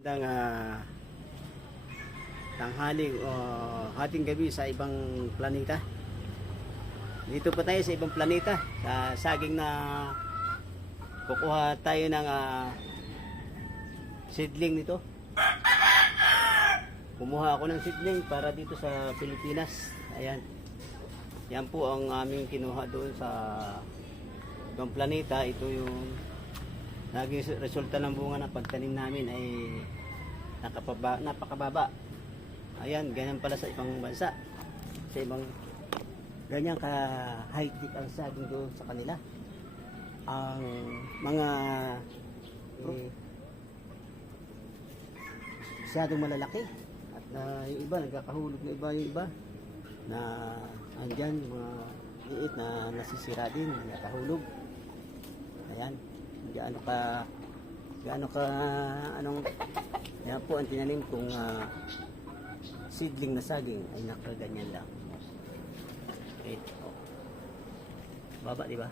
Magandang tanghali o hating gabi sa ibang planeta. Dito pa tayo sa ibang planeta. Sa saging na kukuha tayo ng seedling nito. Kumuha ako ng seedling para dito sa Pilipinas. Ayan. Yan po ang aming kinuha doon sa ibang planeta. Ito yung naging resulta ng bunga ng pagtanim namin ay napakababa. Ayan, ganyan pala sa ibang bansa. Sa ibang ganyan ka high-tech ang saging doon sa kanila. Ang mga masyadong malalaki. At yung iba, nagkakahulog na iba yung iba na andyan, mga liit na nasisira din, nagkakahulog. Ayan. Gaano ka anong yan po ang tinanim kong seedling na saging ay nakaganyan lang. Ito. Baba, di ba?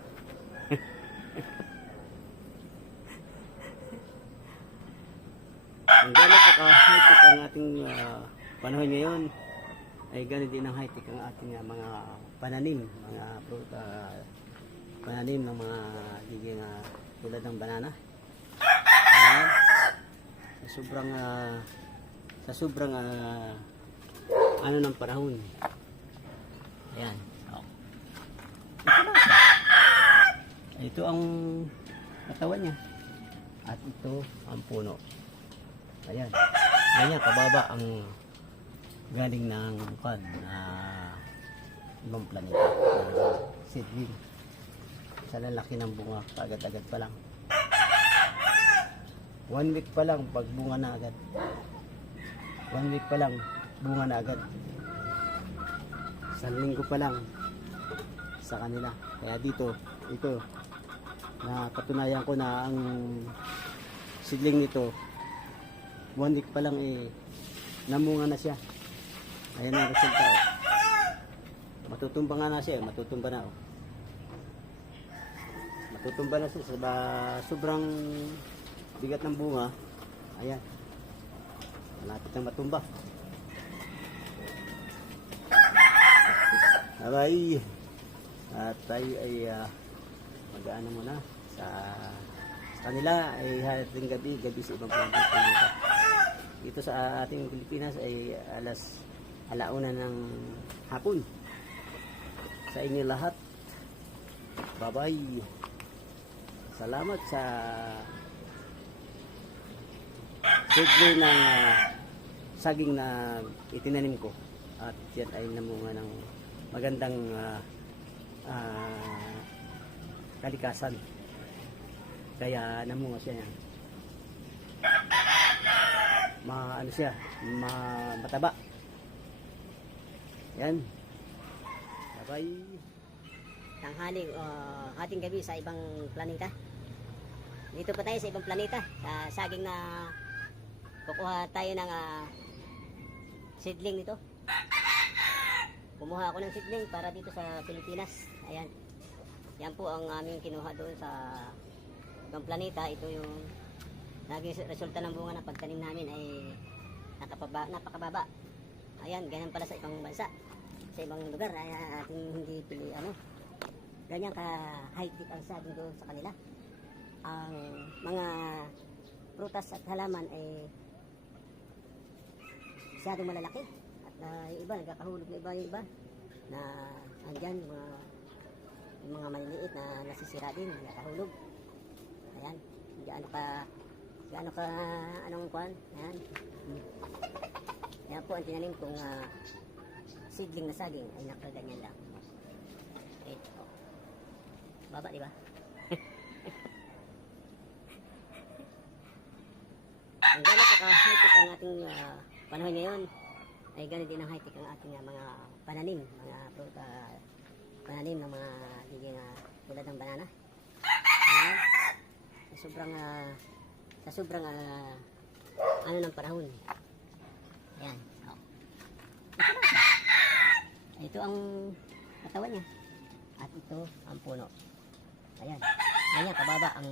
Ang gano'n ka-high-tech ang ating panahon ngayon ay gano'n din ang high-tech ang ating mga pananim, mga pananim ng mga giging tulad ng banana. Ayan. Sa sobrang ano ng panahon. Ayan. Oh. Ito ang katawan niya. At ito ang puno. Ayan. Ganyan kababa ang galing ng bukad na ibang planeta na seedling. Sa lalaki ng bunga, agad-agad pa lang. 1 week pa lang, pag bunga na agad. 1 week pa lang, bunga na agad. Sa linggo pa lang sa kanila. Kaya dito, ito, na patunayan ko na ang seedling nito, 1 week pa lang namunga na siya. Ayan ang resulta. Matutumba nga na siya, matutumba na. Matutumba na siya sa sobrang bigat ng bunga. Ayan, malapit na matumba. Bye. At tayo ay mag-aano muna sa kanila ay hating gabi sa ibang planeta. Dito sa ating Pilipinas ay alauna ng hapon. Sa inyo lahat, bye bye. Salamat sa seedling ng saging na itinanim ko. At yan ay namunga ng magandang kalikasan. Kaya namunga siya yan. Ano siya, mataba. Yan. Bye-bye. Tanghali hating gabi sa ibang planeta. Dito pa tayo sa ibang planeta. Sa saging na kukuha tayo ng seedling nito. Kumuha ako ng seedling para dito sa Pilipinas. Ayan. Yan po ang aming kinuha doon sa ibang planeta. Ito yung naging resulta ng bunga ng pagtanim namin ay napakababa. Ayan, ganyan pala sa ibang bansa. Sa ibang lugar ay ating hindi pili ganyan ka high-tech ang saging doon sa kanila. Ang mga prutas at halaman ay masyadong malalaki. At yung iba, nagkakahulog na iba yung iba na andyan, yung mga maliliit na nasisira din, nagkakahulog. Ayan, gaano ka anong kwan? Ayan. Yan po ang tinanim kong seedling na saging ay nakaganyan lang. Ito. Baba, di ba? Ang gano'n ka-high-tech ang ating panahon ngayon ay gano'n din ang high-tech ang ating mga pananim, pananim ng mga giging tulad ng banana. Ayan. Sa sobrang ano ng panahon. Ayan. Oh. Ito ang katawan niya. At ito ang puno. Ayan. Ganyan kababa ang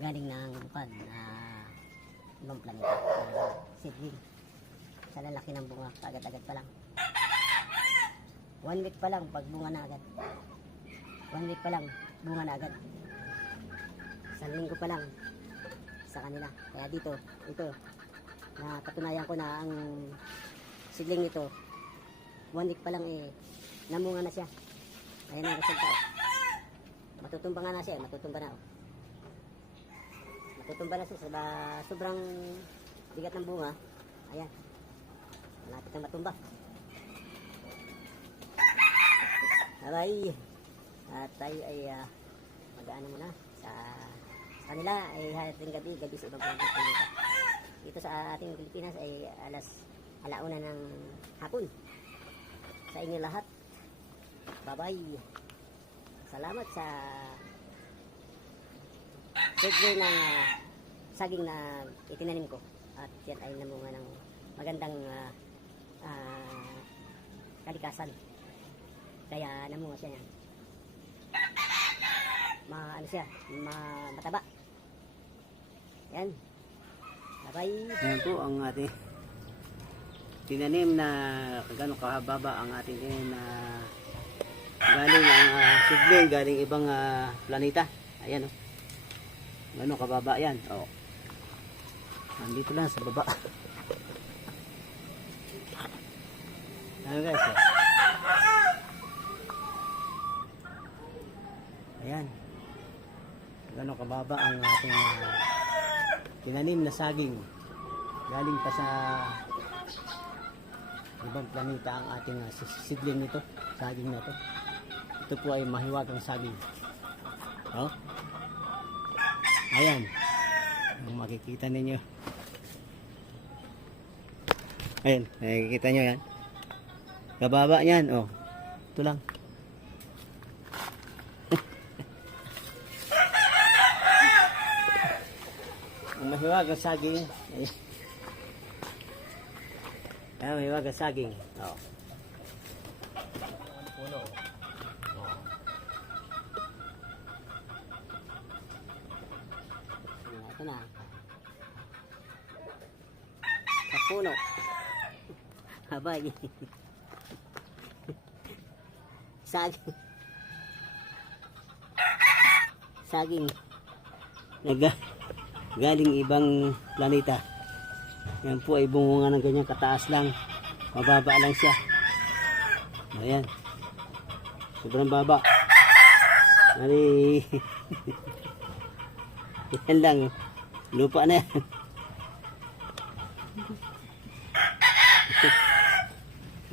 galing ng bukad na ibang planeta. Seedling. Sa lalaki ng bunga, agad-agad pa lang. 1 week pa lang, pag bunga na agad. 1 week pa lang, bunga na agad. 1 linggo pa lang sa kanila. Kaya dito, ito, na patunayan ko na ang seedling nito, 1 week pa lang namunga na siya. Ayan ang resulta. Matutumba nga na siya, matutumba na. Matutumba na siya sa sobrang bigat ng bunga. Ayan. Malapit na matumba. Bye. At tayo ay mag-aano muna sa kanila ay hating gabi sa ibang planeta. Dito sa ating Pilipinas ay alauna ng hapon. Sa inyo lahat. Bye-bye. Salamat sa seedling ng saging na itinanim ko. At yan ay namunga ng magandang kalikasan. Kaya namunga siya yan. Mataba. Yan. Bye-bye. Yan po ang ating tinanim na gano'ng kahababa ang ating tinanim na galing ang seedling, galing ibang planeta. Ayan o. Gano'ng kababa yan. O. Nandito lang sa baba. Ano guys? O. Ayan. Gano'ng kababa ang ating tinanim na saging. Galing pa sa ibang planeta ang ating seedling nito. Saging na to. Ito po ay mahiwagang saging. Oh. Ayan. Ang makikita ninyo. Ayan. Nakikita nyo yan. Kababa yan. Oh. Ito lang. Ang mahiwagang saging. Ayan. Ayan, mahiwagang saging. Oh. Puno. Ito na. Sa puno. Habay. Saging. Saging. Galing ibang planeta. Yan po ay bunga ng ganyan kataas lang. Mababa lang siya. Ayan. Sobrang baba. Mali. Yan lang. Lupa na yan.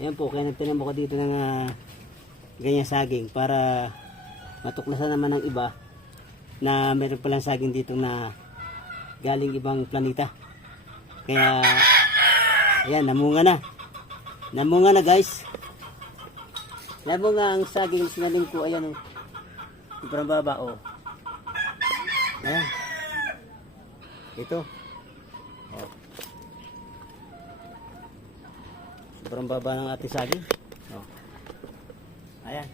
Ayan po. Kaya nagtanong ko dito ng ganyan saging para matuklasan naman ng iba na meron palang saging dito na galing ibang planeta. Kaya ayan, namunga na. Namunga na guys. Namunga ang saging sinalim ko. Ayan o. Sobrang baba o. Ayan. Ito. O. Sobrang baba ng ating saging. O. Ayan.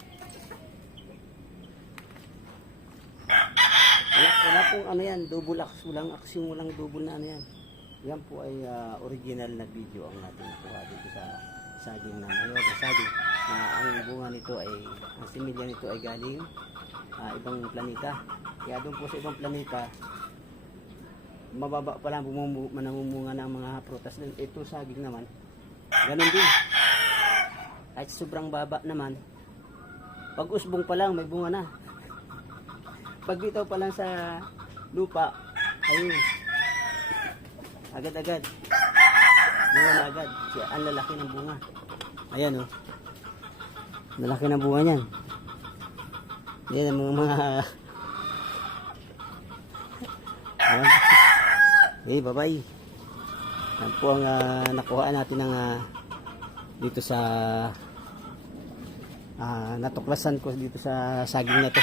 Wala pong ano yan, double action, walang double na ano yan. Yan po ay original na video ang natin nakuha dito sa saging na mahiwagang saging. Ang bunga nito ay, ang similya nito ay galing ibang planeta. Kaya doon po sa ibang planeta, mababa pa lang namumunga ng mga prutas. Ito saging naman, ganun din. Kahit sobrang baba naman, pag usbong pa lang may bunga na. Pag bitaw pa lang sa lupa, ayun, agad-agad bunga na agad. Ang lalaki ng bunga. Ayan o. Lalaki ng bunga niyan. Yan ang mga hey, bye-bye. Yan po ang nakuha natin ng dito sa natuklasan ko dito sa saging na to.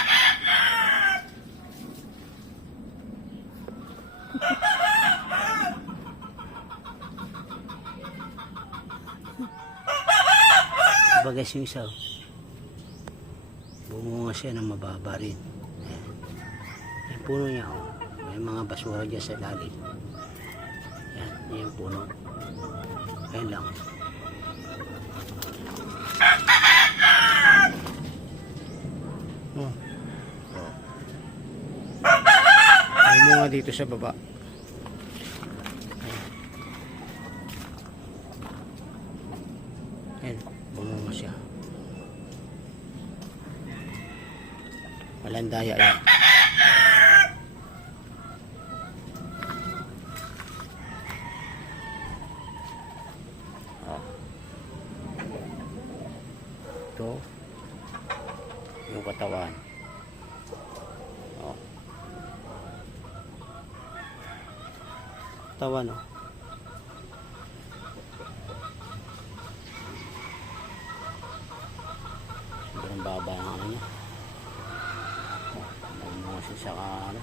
Bagas yung isa. Bumunga siya ng mababa rin. Ayan. Yung puno niya, oh. May mga basura dyan sa lalim. Yan yung puno. Ayan lang. Oh. May mga dito sa baba. Ayan, bumunga siya. Walang daya yan. Oh. Ito yung katawan. Oh. Katawan, oh. Sobrang baba ng ano niya. Mga siya sa ano.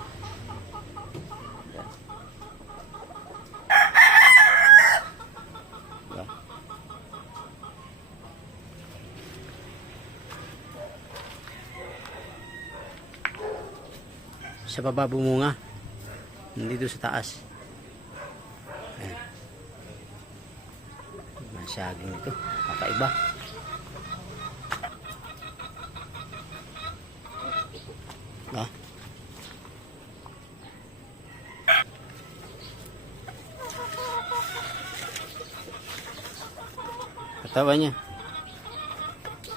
Yan. Diba? Sa baba bumunga. Nandito sa taas. Ayan. Masyaging ito. Kakaiba. Ah. Katawan niya.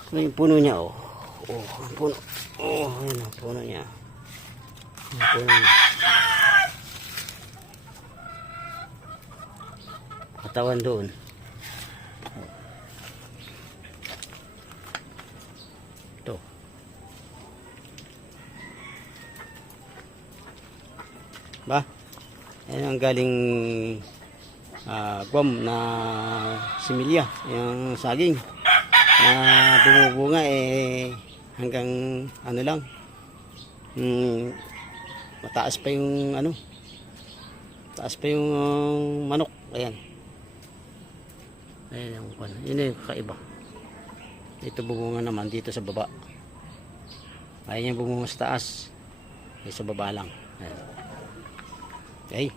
Ano yung puno niya, oh. Oh, ang puno. Oh, ayan ang puno niya. Ang puno niya. Katawan doon. Ito. Ba? Ayan ang galing Guam na similya, yung saging na bumubunga hanggang ano lang, mataas pa yung ano, taas pa yung manok. Ayan, ayan yung kwan, yun yung kakaiba. Ito bumunga naman dito sa baba. Ayan yung bumunga sa taas, sa baba lang. Ayan. Okay.